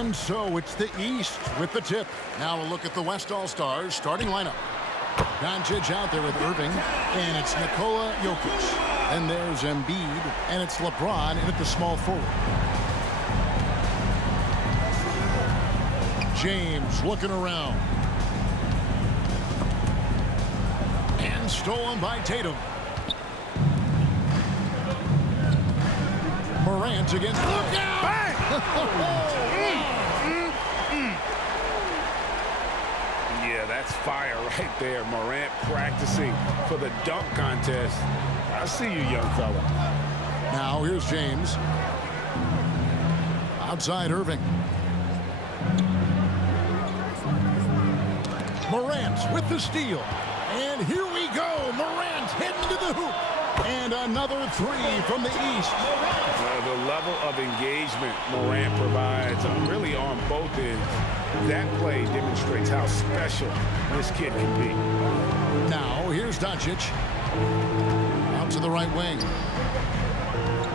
And so it's the East with the tip. Now a look at the West All-Stars starting lineup. Doncic out there with Irving, and it's Nikola Jokic. And there's Embiid, and it's LeBron in at the small forward. James looking around. And stolen by Tatum. Morant against... Look out! Yeah, that's fire right there. Morant practicing for the dunk contest. I see you, young fella. Now here's James. Outside Irving. Morant with the steal. And here we go. Morant heading to the hoop. And another three from the East. The level of engagement Morant provides really on both ends. That play demonstrates how special this kid can be. Now here's Doncic. Out to the right wing.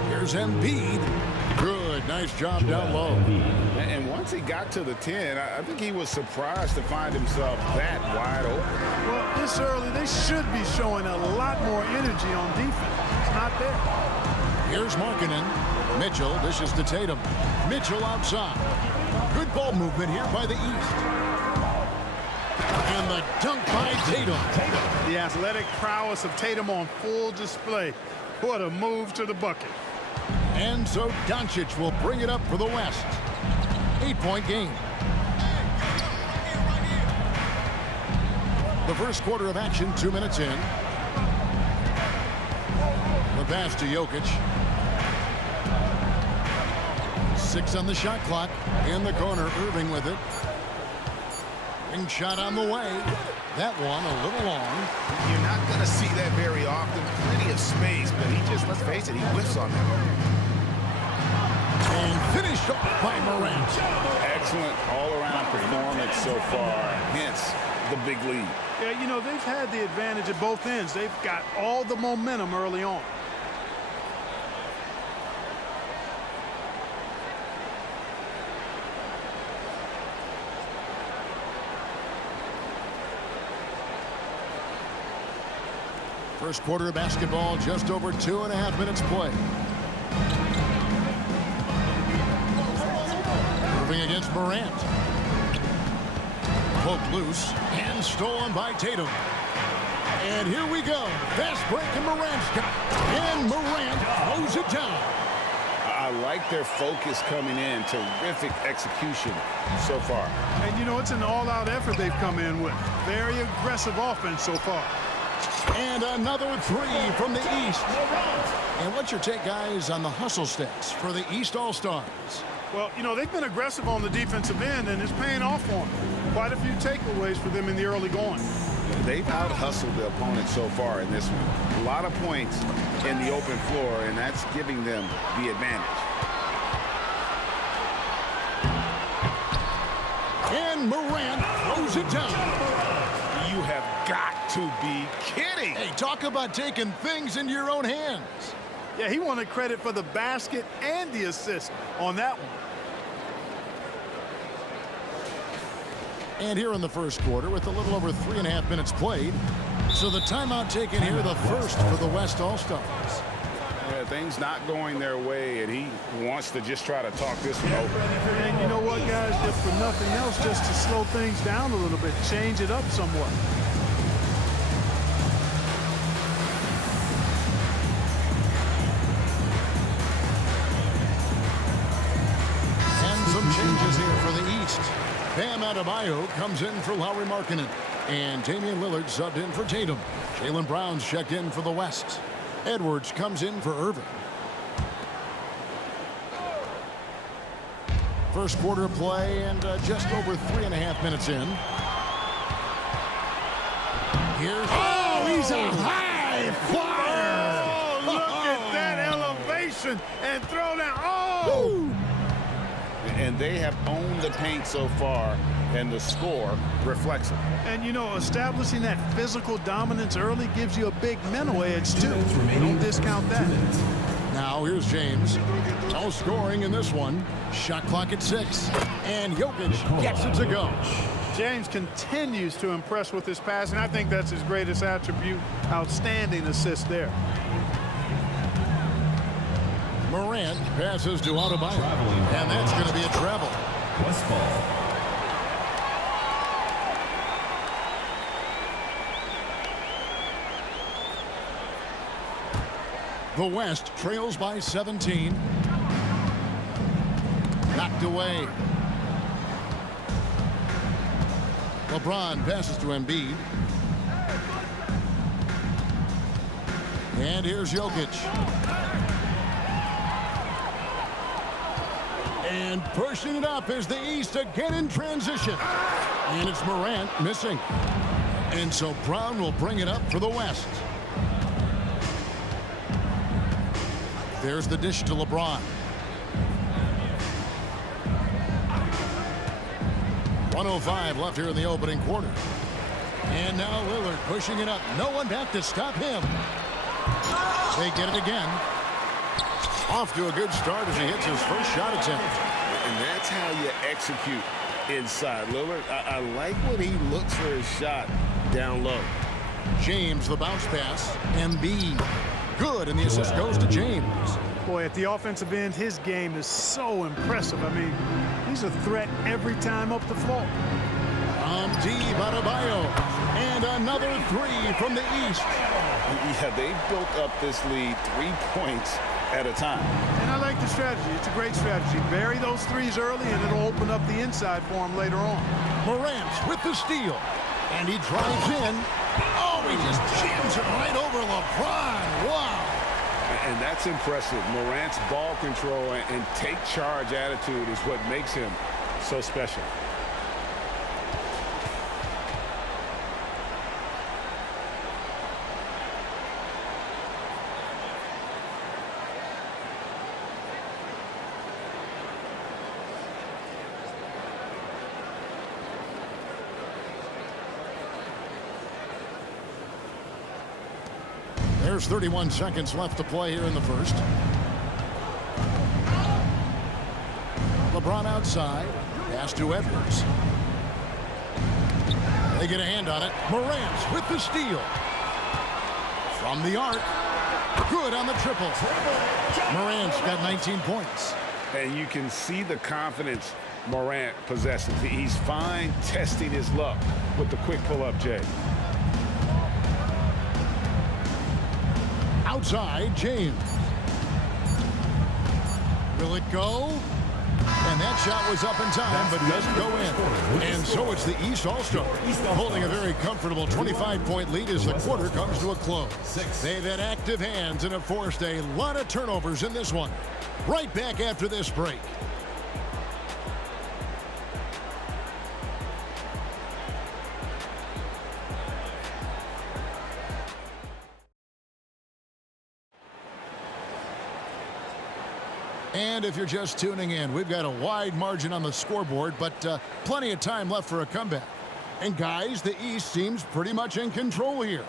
Here's Embiid. Good. Nice job down low. And once he got to the 10, I think he was surprised to find himself that wide open. Well, this early, they should be showing a lot more energy on defense. It's not there. Here's Markkanen. Mitchell dishes to Tatum. Mitchell outside. Good ball movement here by the East. And the dunk by Tatum. The athletic prowess of Tatum on full display. What a move to the bucket. And so Doncic will bring it up for the West. 8-point game. The first quarter of action, 2 minutes in. The pass to Jokic. 6 on the shot clock. In the corner, Irving with it. Ring shot on the way. That one a little long. You're not going to see that very often. Plenty of space, but he just, let's face it, he whiffs on that. And finished off by Morant. Excellent all-around performance so far, hence the big lead. Yeah, you know, they've had the advantage at both ends. They've got all the momentum early on. First quarter of basketball, just over 2.5 minutes play. Irving against Morant. Poked loose and stolen by Tatum. And here we go. Fast break and Morant's got it. And Morant throws it down. I like their focus coming in. Terrific execution so far. And, you know, it's an all-out effort they've come in with. Very aggressive offense so far. And another three from the East. And what's your take, guys, on the hustle stats for the East All-Stars? Well, you know, they've been aggressive on the defensive end, and it's paying off for them. Quite a few takeaways for them in the early going. They've out-hustled the opponent so far in this one. A lot of points in the open floor, and that's giving them the advantage. And Morant throws it down. You have got to be kidding. Hey, talk about taking things into your own hands. Yeah, he wanted credit for the basket and the assist on that one. And here in the first quarter with a little over 3.5 minutes played. So the timeout taken here, the first for the West All-Stars. Yeah, things not going their way, and he wants to just try to talk this one over. And you know what, guys, if for nothing else, just to slow things down a little bit, change it up somewhat. And some changes here for the East. Bam Adebayo comes in for Lauri Markkanen. And Damian Lillard subbed in for Tatum. Jaylen Brown's checked in for the West. Edwards comes in for Irving. First quarter play and just over 3.5 minutes in. Here's... Oh, he's a high flyer! Oh, look at that elevation and throw down. Oh! And they have owned the paint so far, and the score reflects it. And, you know, establishing that physical dominance early gives you a big mental edge, too. Don't discount that. Now here's James. No scoring in this one. Shot clock at 6. And Jokic gets it to go. James continues to impress with his passing. I think that's his greatest attribute. Outstanding assist there. Morant passes to Adebayo. And that's going to be a travel. West ball. The West trails by 17. Knocked away. LeBron passes to Embiid. And here's Jokic. And pushing it up is the East again in transition. And it's Morant missing. And so Brown will bring it up for the West. There's the dish to LeBron. 1:05 left here in the opening quarter. And now Lillard pushing it up. No one back to stop him. They get it again. Off to a good start as he hits his first shot attempt. And that's how you execute inside. Lillard, I like when he looks for his shot down low. James, the bounce pass. Embiid. Good, and the assist goes to James. Boy, at the offensive end, his game is so impressive. I mean, he's a threat every time up the floor. Deep Adebayo. And another three from the East. Yeah, they built up this lead 3 points at a time. And I like the strategy. It's a great strategy. Bury those threes early, and it'll open up the inside for him later on. Morant with the steal. And he drives in. Oh, he just jams it right over LeBron. Wow. And that's impressive. Morant's ball control and take charge attitude is what makes him so special. There's 31 seconds left to play here in the first. LeBron outside. Pass to Edwards. They get a hand on it. Morant with the steal. From the arc. Good on the triple. Morant's got 19 points. And you can see the confidence Morant possesses. He's fine testing his luck with the quick pull-up, Jay. Outside, James. Will it go? And that shot was up in time, but doesn't go in. And so it's the East All-Star holding a very comfortable 25-point lead as the quarter comes to a close. They've had active hands and have forced a lot of turnovers in this one. Right back after this break. And if you're just tuning in, we've got a wide margin on the scoreboard, but plenty of time left for a comeback. And guys, the East seems pretty much in control here.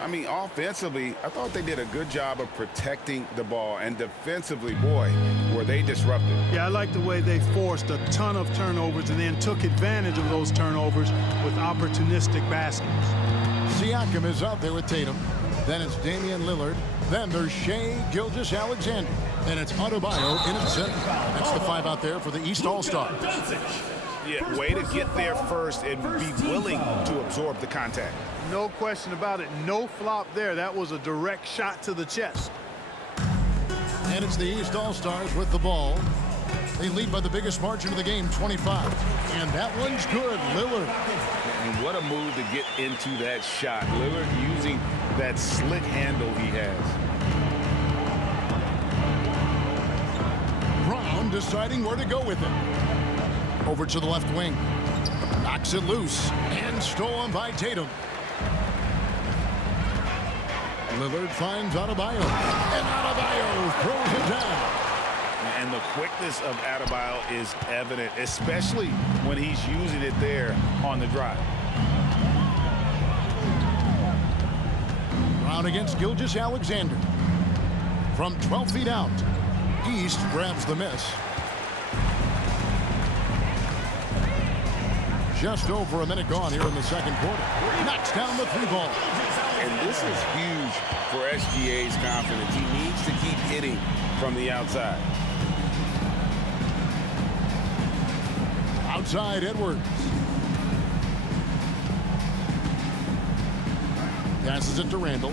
I mean, offensively, I thought they did a good job of protecting the ball. And defensively, boy, were they disruptive. Yeah, I like the way they forced a ton of turnovers and then took advantage of those turnovers with opportunistic baskets. Siakam is out there with Tatum. Then it's Damian Lillard. Then there's Shai Gilgeous-Alexander. And it's Adebayo in at center. That's the five out there for the East All-Stars. Yeah, way to get there first and be willing to absorb the contact. No question about it. No flop there. That was a direct shot to the chest. And it's the East All-Stars with the ball. They lead by the biggest margin of the game, 25. And that one's good. Lillard. And what a move to get into that shot. Lillard using that slick handle he has. Brown deciding where to go with it. Over to the left wing. Knocks it loose. And stolen by Tatum. Lillard finds Adebayo. And Adebayo throws it down. And the quickness of Adebayo is evident, especially when he's using it there on the drive. Brown against Gilgeous-Alexander. From 12 feet out. East grabs the miss. Just over a minute gone here in the second quarter. Knocks down the 3 ball. And this is huge for SGA's confidence. He needs to keep hitting from the outside. Outside Edwards. Passes it to Randall.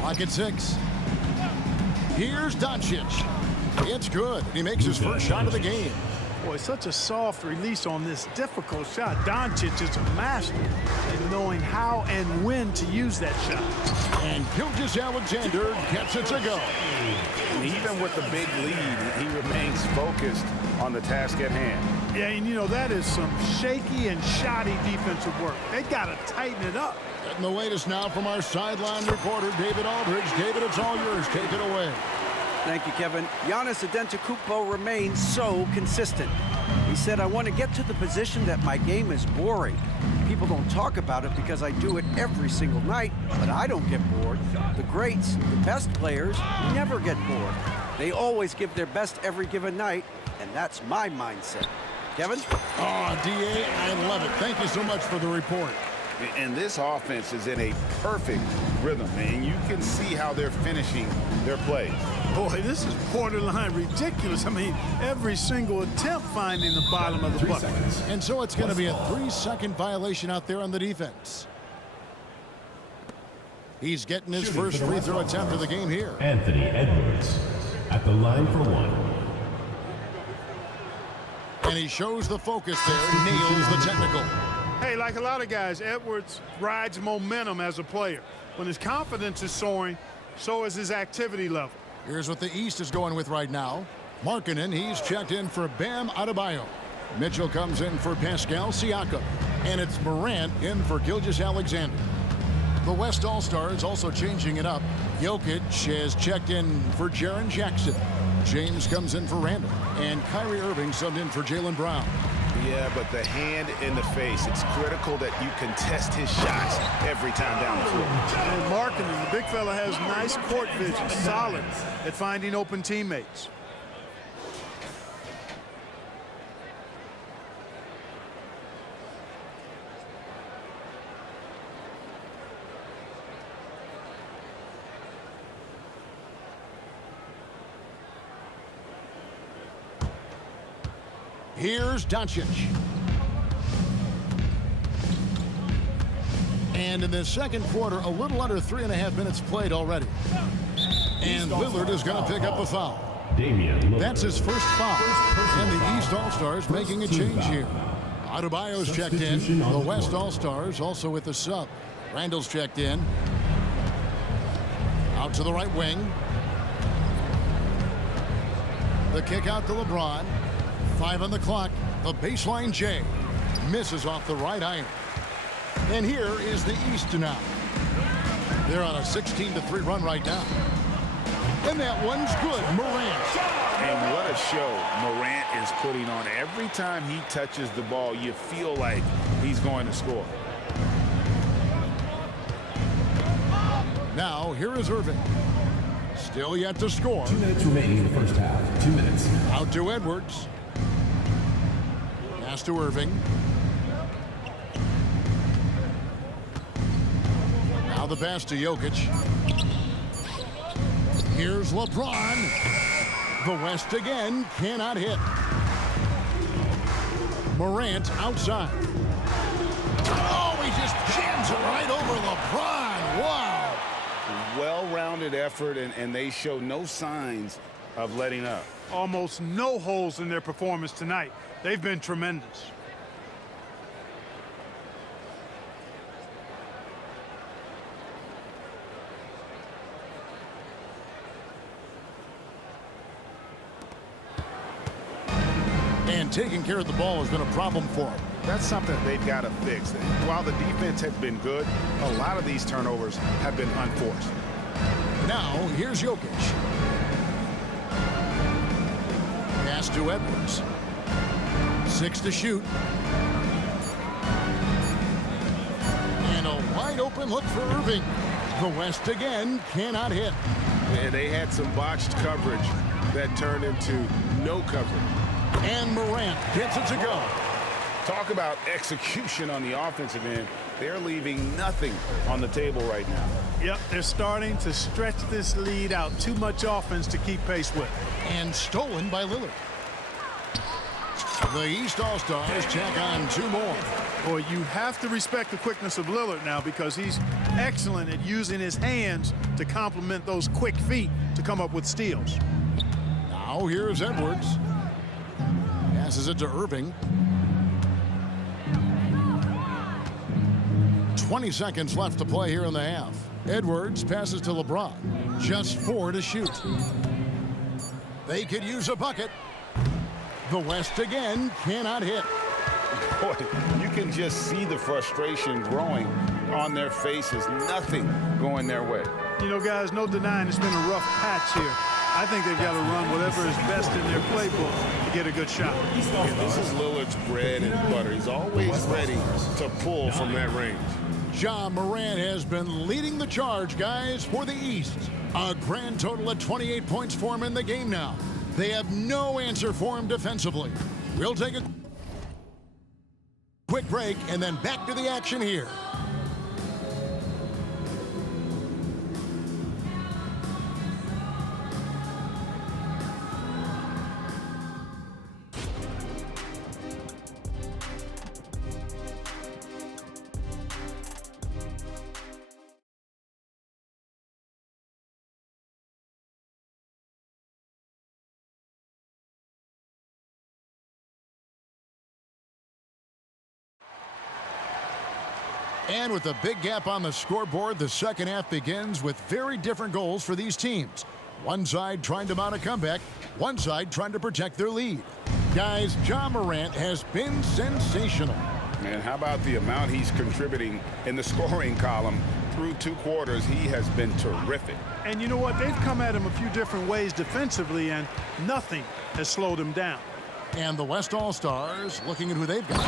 Clock at 6. Here's Doncic. It's good. He makes his first shot of the game. Boy, such a soft release on this difficult shot. Doncic is a master in knowing how and when to use that shot. And Gilgeous-Alexander gets it to go. And even with the big lead, he remains focused on the task at hand. Yeah, and you know, that is some shaky and shoddy defensive work. They got to tighten it up. Getting the latest now from our sideline reporter, David Aldridge. David, it's all yours. Take it away. Thank you, Kevin. Giannis Antetokounmpo remains so consistent. He said, I want to get to the position that my game is boring. People don't talk about it because I do it every single night, but I don't get bored. The greats, the best players, never get bored. They always give their best every given night, and that's my mindset. Kevin? Oh, D.A., I love it. Thank you so much for the report. And this offense is in a perfect rhythm, and you can see how they're finishing their plays. Boy, this is borderline ridiculous. I mean, every single attempt finding the bottom of the bucket. And so it's going to be a 3-second violation out there on the defense. He's getting his first free throw attempt of the game here. Anthony Edwards at the line for 1. And he shows the focus there, nails the technical. Hey, like a lot of guys, Edwards rides momentum as a player. When his confidence is soaring, so is his activity level. Here's what the East is going with right now. Markkanen, he's checked in for Bam Adebayo. Mitchell comes in for Pascal Siakam. And it's Morant in for Gilgeous-Alexander. The West All-Stars also changing it up. Jokic has checked in for Jaren Jackson. James comes in for Randall. And Kyrie Irving subbed in for Jaylen Brown. Yeah, but the hand in the face, it's critical that you contest his shots every time down the floor. And Markkanen, the big fella, has nice court vision, solid at finding open teammates. Here's Doncic. And in the second quarter, a little under 3.5 minutes played already. And Lillard is going to pick up a foul. That's his first foul. And the East All-Stars making a change here. Adebayo's checked in. The West All-Stars also with the sub. Randall's checked in. Out to the right wing. The kick out to LeBron. 5 on the clock. The baseline J misses off the right iron. And here is the East now. They're on a 16-3 run right now. And that one's good. Morant. And what a show Morant is putting on. Every time he touches the ball, you feel like he's going to score. Now, here is Irving. Still yet to score. 2 minutes remaining in the first half. 2 minutes. Out to Edwards. Pass to Irving. Now the pass to Jokic. Here's LeBron. The West again cannot hit. Morant outside. Oh, he just jams it right over LeBron. Wow. Well-rounded effort, and they show no signs of letting up. Almost no holes in their performance tonight. They've been tremendous. And taking care of the ball has been a problem for them. That's something they've got to fix. While the defense has been good, a lot of these turnovers have been unforced. Now, here's Jokic. Pass to Edwards. 6 to shoot. And a wide open look for Irving. The West again cannot hit. And they had some botched coverage that turned into no coverage. And Morant gets it to go. Talk about execution on the offensive end. They're leaving nothing on the table right now. Yep, they're starting to stretch this lead out. Too much offense to keep pace with. And stolen by Lillard. The East All-Stars check on 2 more. Boy, you have to respect the quickness of Lillard now because he's excellent at using his hands to complement those quick feet to come up with steals. Now here's Edwards. Passes it to Irving. 20 seconds left to play here in the half. Edwards passes to LeBron. Just 4 to shoot. They could use a bucket. The West again cannot hit. Boy, you can just see the frustration growing on their faces. Nothing going their way. You know, guys, no denying it's been a rough patch here. I think they've got to run whatever is best in their playbook to get a good shot. Yeah, this is Lillard's bread and butter. He's always ready to pull from that range. Ja Morant has been leading the charge, guys, for the East. A grand total of 28 points for him in the game now. They have no answer for him defensively. We'll take a quick break and then back to the action here. And with a big gap on the scoreboard, the second half begins with very different goals for these teams. One side trying to mount a comeback, one side trying to protect their lead. Guys, Ja Morant has been sensational. Man, how about the amount he's contributing in the scoring column? Through 2 quarters, he has been terrific. And you know what? They've come at him a few different ways defensively, and nothing has slowed him down. And the West All-Stars looking at who they've got.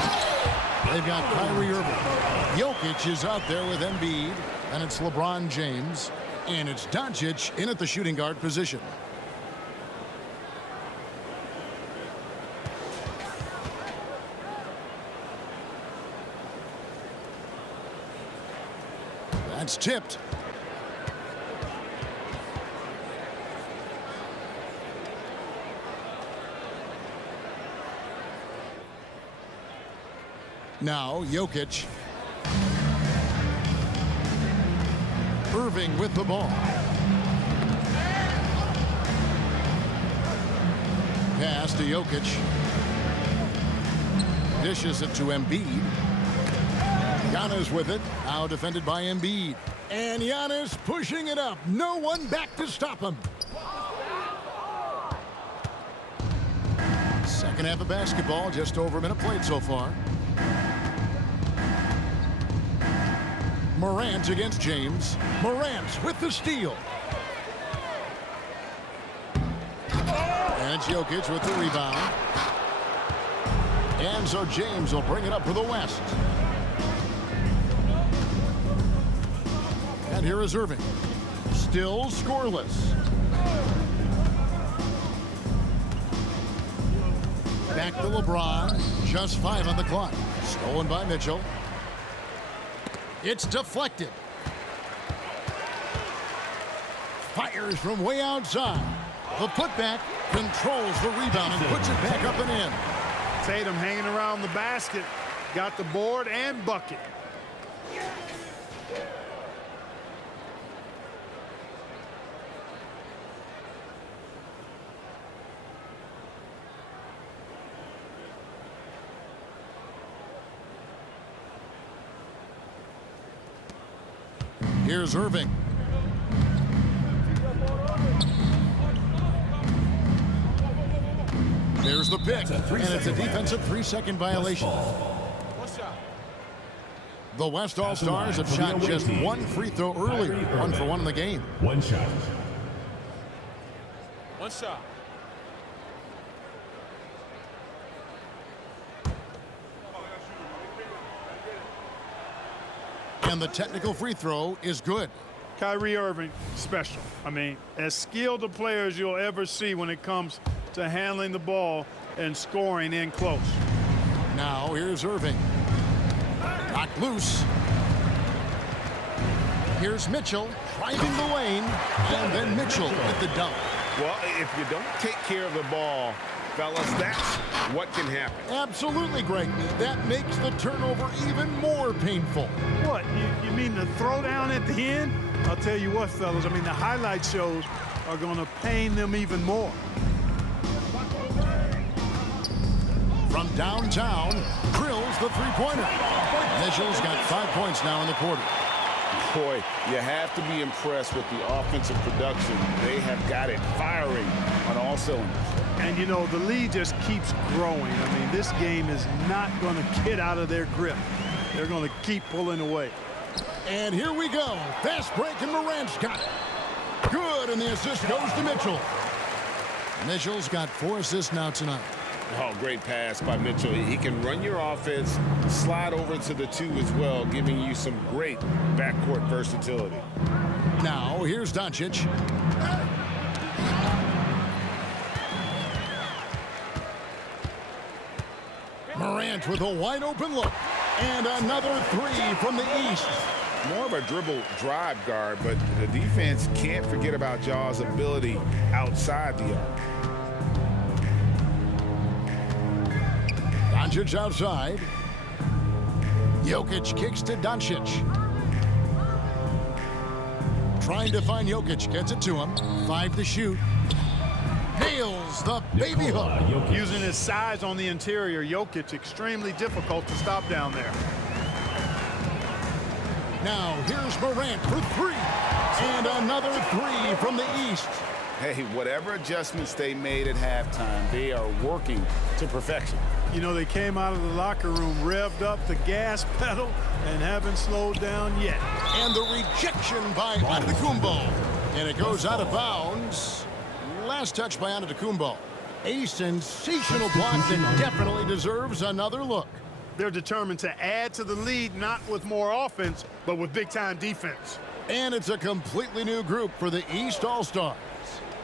They've got Kyrie Irving. Jokic is out there with Embiid. And it's LeBron James. And it's Doncic in at the shooting guard position. That's tipped. Now, Jokic. Irving with the ball. Pass to Jokic. Dishes it to Embiid. Giannis with it. Now defended by Embiid. And Giannis pushing it up. No one back to stop him. Second half of basketball. Just over a minute played so far. Morant against James. Morant with the steal. And it's Jokic with the rebound. And so James will bring it up for the West. And here is Irving. Still scoreless. Back to LeBron. Just 5 on the clock. Stolen by Mitchell. It's deflected. Fires from way outside. The putback controls the rebound and puts it back up and in. Tatum hanging around the basket. Got the board and bucket. Here's Irving. There's the pick, and it's a defensive 3-second violation. The West All-Stars have shot just 1 free throw earlier, 1 for 1 in the game. 1 shot. 1 shot. And the technical free throw is good. Kyrie Irving, special. I mean, as skilled a player as you'll ever see when it comes to handling the ball and scoring in close. Now here's Irving. Knocked loose. Here's Mitchell driving the lane, and then Mitchell with the dunk. Well, if you don't take care of the ball, fellas, that's what can happen. Absolutely, Greg. That makes the turnover even more painful. What, you mean the throwdown at the end? I'll tell you what, fellas, I mean, the highlight shows are going to pain them even more. From downtown, drills the three-pointer. Mitchell's got 5 points now in the quarter. Boy, you have to be impressed with the offensive production. They have got it firing on all cylinders. And, you know, the lead just keeps growing. I mean, this game is not going to get out of their grip. They're going to keep pulling away. And here we go. Fast break, and Morant's got it. Good, and the assist goes to Mitchell. Mitchell's got 4 assists now tonight. Oh, great pass by Mitchell. He can run your offense, slide over to the 2 as well, giving you some great backcourt versatility. Now, here's Doncic. Morant with a wide-open look. And another 3 from the east. More of a dribble drive guard, but the defense can't forget about Jaw's ability outside the arc. Doncic outside. Jokic kicks to Doncic. Trying to find Jokic. Gets it to him. 5 to shoot. Nails the baby hook. Using his size on the interior, Jokic extremely difficult to stop down there. Now here's Morant for 3. And another 3 from the east. Hey, whatever adjustments they made at halftime, they are working to perfection. You know, they came out of the locker room, revved up the gas pedal, and haven't slowed down yet. And the rejection by Antetokounmpo. And it goes out of bounds. Last touch by Antetokounmpo. A sensational block that definitely deserves another look. They're determined to add to the lead, not with more offense, but with big-time defense. And it's a completely new group for the East All-Stars.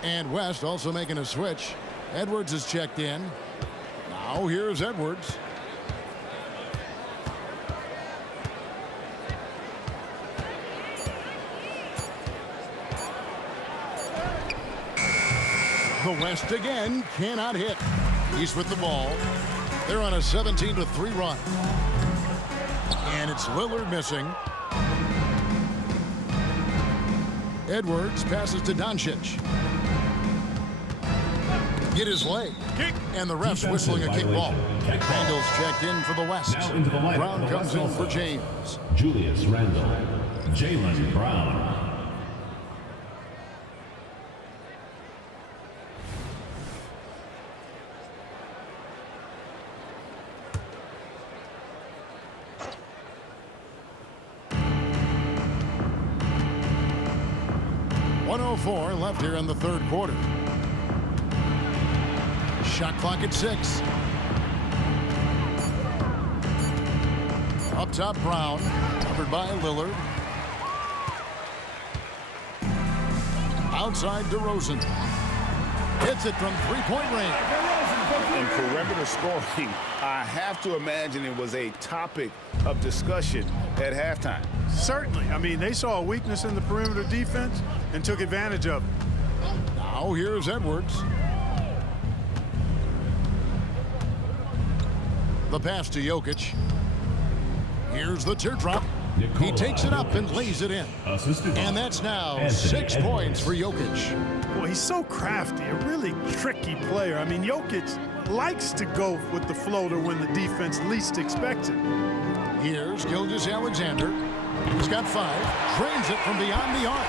And West also making a switch. Edwards is checked in. Now here's Edwards. The West again cannot hit. East with the ball. They're on a 17-3 run. And it's Lillard missing. Edwards passes to Doncic. Get his leg. Kick. And the ref's whistling a kick ball. Randall's checked in for the West. Now into the lineup Brown for the comes West in for also. James. Julius Randle. Jaylen Brown. .104 left here in the third quarter. Shot clock at 6. Up top, Brown. Covered by Lillard. Outside, DeRozan. Hits it from three-point range. In perimeter scoring, I have to imagine it was a topic of discussion at halftime. Certainly. I mean, they saw a weakness in the perimeter defense and took advantage of it. Now here's Edwards. The pass to Jokic. Here's the teardrop. He takes it up and lays it in. And that's now 6 points for Jokic. Boy, he's so crafty, a really tricky player. I mean, Jokic likes to go with the floater when the defense least expects it. Here's Gilgeous-Alexander. He's got 5. Drains it from beyond the arc.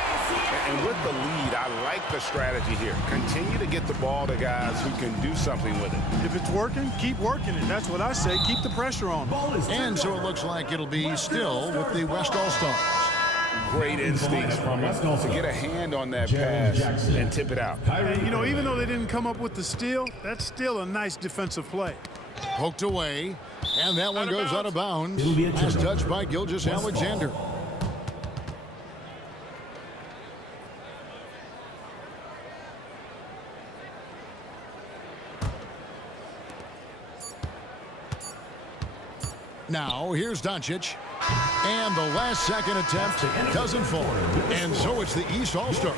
And with the lead, I like the strategy here. Continue to get the ball to guys who can do something with it. If it's working, keep working it. That's what I say. Keep the pressure on them. And so it looks like it'll be still with the West All-Stars. Great instincts from him to get a hand on that pass and tip it out. And, you know, even though they didn't come up with the steal, that's still a nice defensive play. Poked away, and that one goes out of bounds. It'll be a Last turnover. touch by Gilgeous-Alexander. Now, here's Doncic. And the last second attempt doesn't fall. And so it's the East All-Stars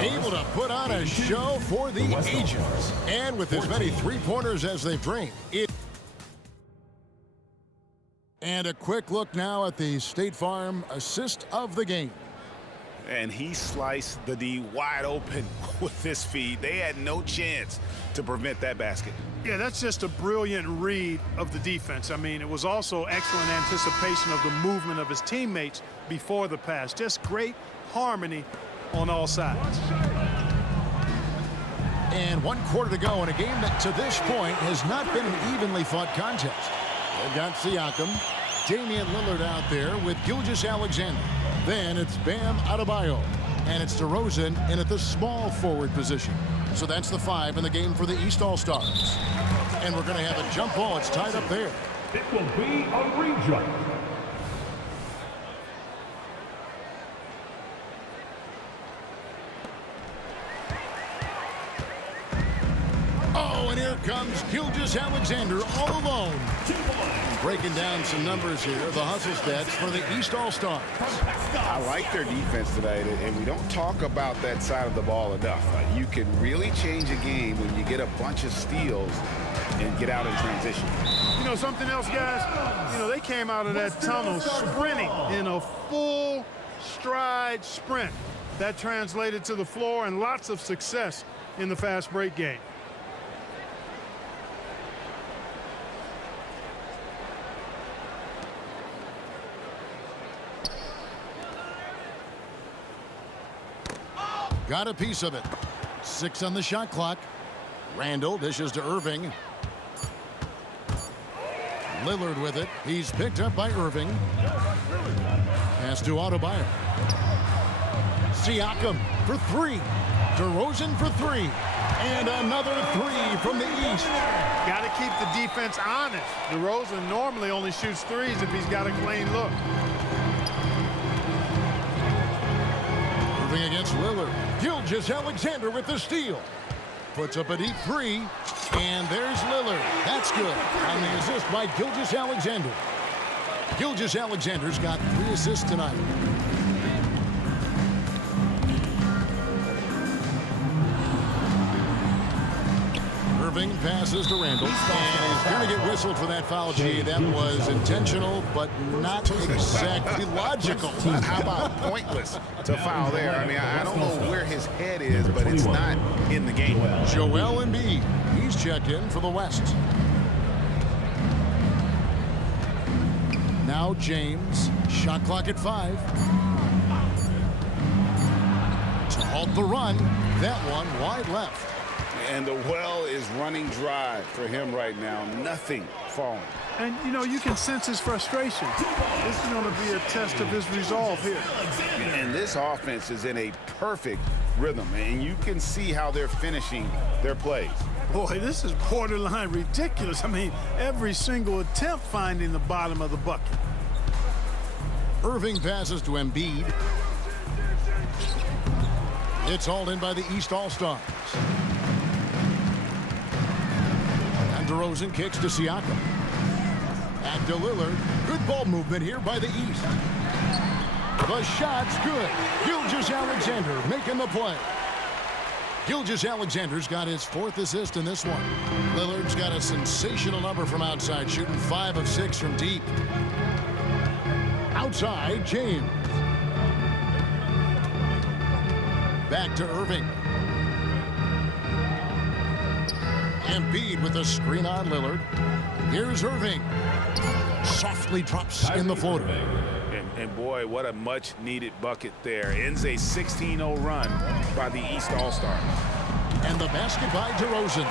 able to put on a show for the ages. And with as many three-pointers as they've drained. And a quick look now at the State Farm assist of the game. And he sliced the D wide open with this feed. They had no chance to prevent that basket. Yeah, that's just a brilliant read of the defense. I mean, it was also excellent anticipation of the movement of his teammates before the pass. Just great harmony on all sides. And 1 quarter to go in a game that to this point has not been an evenly fought contest. They've got Siakam, Damian Lillard out there with Gilgeous-Alexander. Then it's Bam Adebayo. And it's DeRozan in at the small forward position. So that's the 5 in the game for the East All-Stars. And we're going to have a jump ball. It's tied up there. It will be a rejump. Oh, and here comes Gilgeous-Alexander all alone. Breaking down some numbers here, the hustle stats for the East All-Stars. I like their defense tonight, and we don't talk about that side of the ball enough. You can really change a game when you get a bunch of steals and get out in transition. You know, something else, guys? You know, they came out of that tunnel sprinting in a full stride sprint. That translated to the floor and lots of success in the fast break game. Got a piece of it. 6 on the shot clock. Randall dishes to Irving. Lillard with it. He's picked up by Irving. Pass to Adebayo. Siakam for 3. DeRozan for 3. And another 3 from the East. Got to keep the defense honest. DeRozan normally only shoots 3s if he's got a clean look. Irving against Lillard. Gilgeous-Alexander with the steal. Puts up a deep 3. And there's Lillard. That's good. On the assist by Gilgeous-Alexander. Gilgeous-Alexander's got 3 assists tonight. Irving passes to Randall. And he's going to get whistled for that foul, G. That was intentional, but not exactly logical. How about pointless to foul there? I mean, I don't know where his head is, but it's not in the game. Joel Embiid. He's checked in for the West. Now James. Shot clock at 5. To halt the run. That one wide left. And the well is running dry for him right now. Nothing falling. And, you know, you can sense his frustration. This is going to be a test of his resolve here. And this offense is in a perfect rhythm, and you can see how they're finishing their plays. Boy, this is borderline ridiculous. I mean, every single attempt finding the bottom of the bucket. Irving passes to Embiid. It's hauled in by the East All-Stars. And DeRozan kicks to Siakam. And to Lillard. Good ball movement here by the East. The shot's good. Gilgeous-Alexander making the play. Gilgeous-Alexander's got his 4th assist in this one. Lillard's got a sensational number from outside, shooting 5 of 6 from deep. Outside, James. Back to Irving. Embiid with a screen on Lillard. Here's Irving. Softly drops in the floater. And boy, what a much-needed bucket there. Ends a 16-0 run by the East All-Stars. And the basket by DeRozan.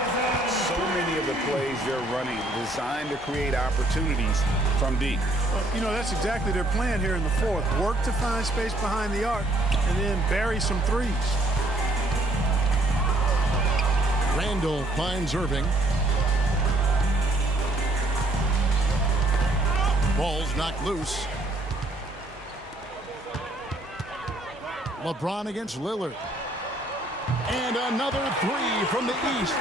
So many of the plays they're running designed to create opportunities from deep. Well, you know, that's exactly their plan here in the 4th. Work to find space behind the arc and then bury some 3s. Randall finds Irving. Ball's knocked loose. LeBron against Lillard. And another 3 from the East.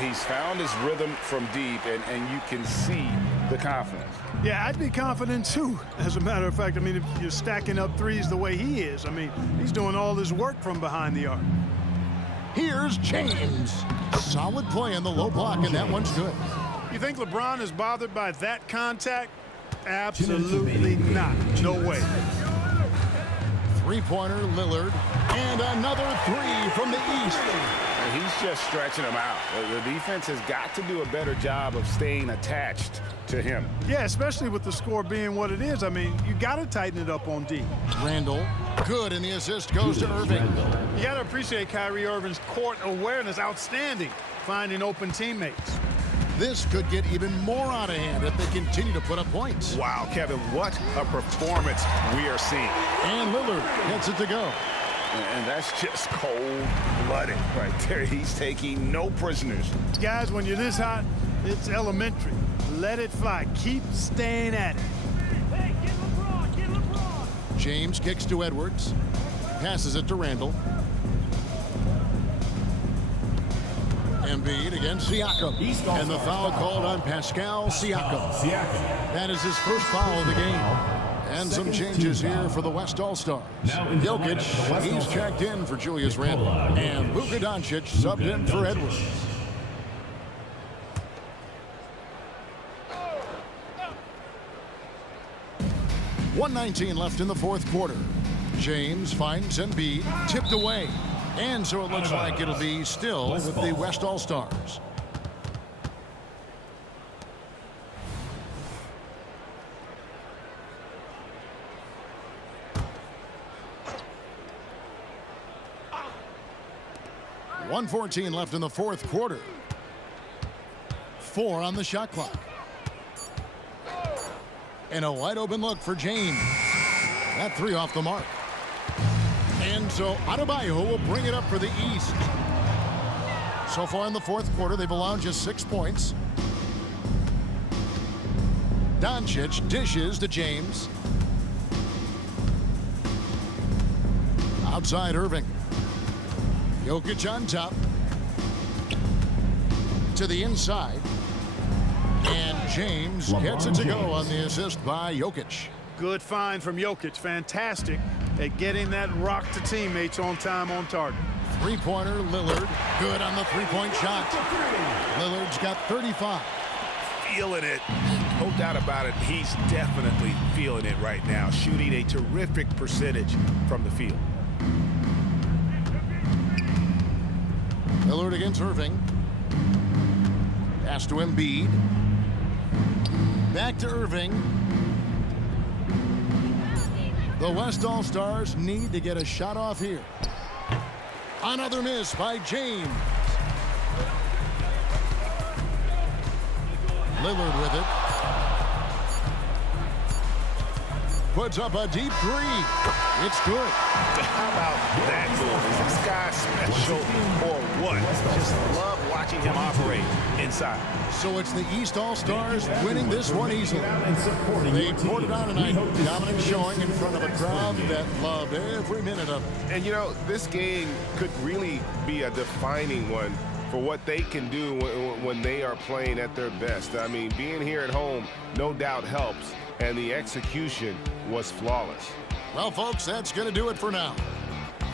He's found his rhythm from deep, and you can see the confidence. Yeah, I'd be confident too. As a matter of fact, I mean, if you're stacking up threes the way he is, I mean, he's doing all his work from behind the arc. Here's James. Solid play in the low block, and that one's good. You think LeBron is bothered by that contact? Absolutely not. No way. Three-pointer, Lillard, and another three from the east. And he's just stretching them out. The defense has got to do a better job of staying attached to him. Yeah, especially with the score being what it is. I mean, you got to tighten it up on D. Randall, good, and the assist goes to Irving. You got to appreciate Kyrie Irving's court awareness, outstanding, finding open teammates. This could get even more out of hand if they continue to put up points. Wow, Kevin, what a performance we are seeing. And Lillard gets it to go. And that's just cold-blooded right there. He's taking no prisoners. Guys, when you're this hot, it's elementary. Let it fly. Keep staying at it. Hey, get LeBron. James kicks to Edwards. Passes it to Randall. Embiid against Siakam. And the foul called on Pascal Siakam. That is his first foul of the game. And some changes here for the West All-Stars. Jokic, he's checked in for Julius Randle. And Luka Doncic subbed in for Edwards. .119 left in the fourth quarter. James finds Embiid, tipped away. And so it looks like it'll be still with the West All-Stars. .114 left in the fourth quarter. 4 on the shot clock. And a wide open look for James. That three off the mark. And so Adebayo will bring it up for the East. So far in the fourth quarter, they've allowed just 6 points. Doncic dishes to James. Outside Irving. Jokic on top. To the inside. And James gets it to go on the assist by Jokic. Good find from Jokic. Fantastic at getting that rock to teammates on time, on target. Three-pointer, Lillard. Good on the three-point shot. Lillard's got 35. Feeling it. No doubt about it. He's definitely feeling it right now. Shooting a terrific percentage from the field. Lillard against Irving. Pass to Embiid. Back to Irving. The West All-Stars need to get a shot off here. Another miss by James. Lillard with it. Puts up a deep three. It's good. How about that move? Is this guy special or what? Just love watching him operate inside. So it's the East All-Stars winning this one easily. They poured it on tonight. Dominant showing in front of a crowd that loved every minute of it. And, you know, this game could really be a defining one for what they can do when they are playing at their best. I mean, being here at home no doubt helps, and the execution was flawless. Well, folks, that's going to do it for now.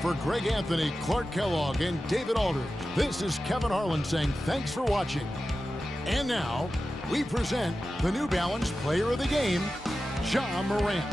For Greg Anthony, Clark Kellogg, and David Aldridge, this is Kevin Harlan saying thanks for watching. And now, we present the New Balance Player of the Game, Ja Morant.